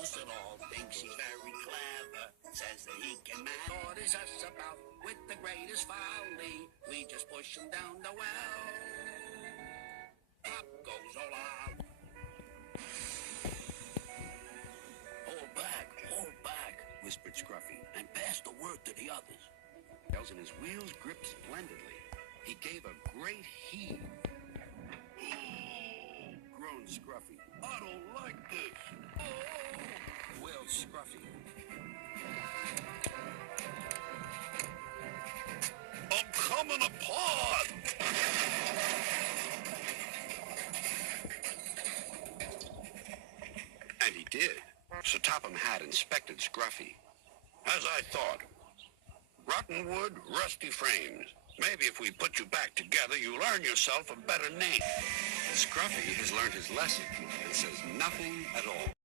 use at all. Thinks he's very clever. Says that he can manage. What is us about with the greatest folly? We just push him down the well. Pop goes Olaf. Hold back, whispered Scruffy, and pass the word to the others. And his wheels gripped splendidly. He gave a great heave. Groaned Scruffy. I don't like this. Oh, wailed Scruffy. I'm coming apart. And he did. So Topham Hatt inspected Scruffy. As I thought. Rotten wood, rusty frames. Maybe if we put you back together, you'll earn yourself a better name. Scruffy has learned his lesson and says nothing at all.